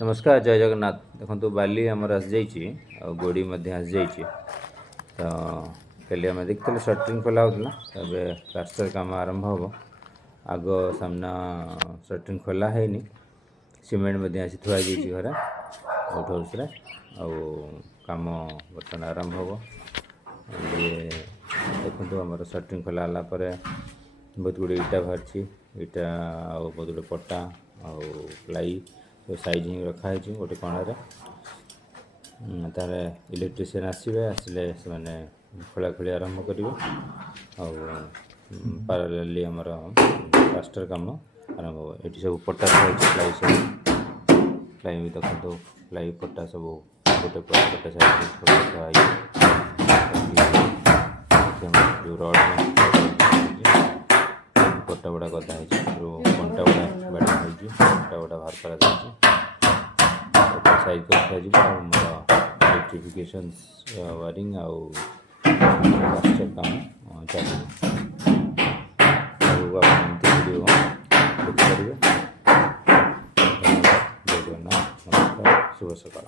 नमस्कार जय जगन्नाथ। देखो बाली आमर आसी जाइए आ गोड़ी आसी जाइए। तो कल आम देखते सटरिंग खोला होता प्लास्टर काम आरंभ हम। आग सामना सटरिंग खोला है सीमेंट आसी थुआ घर आउट हाउस कम बर्तमान आरंभ हम। ये देखो आम सटरिंग खोला बहुत गुड़े इटा बाहरी इटा बहुत गुड़े पट्टा प्लाई साइज हिं रखाई गोटे कणारे तार इलेक्ट्रीशियन आसले से खोला खोली आरंभ करेंगे पारालेली आमर प्लास्टर काम आरंभ हो। ये सब पट्टा प्लाई सब प्लाई भी देखो प्लाई पट्टा सब गोटे गोटे साइड जो रड पट्टा गुड़ा गदा कंटा गुड़ा बाड़ी कंटा गुड़ा बाहर कर साइज कर इलेक्ट्रिफिकेशन वायरिंग प्लास्टर काम चलिए वीडियो देखिए। जय जगन्नाथ। नमस्कार, शुभ सकाल।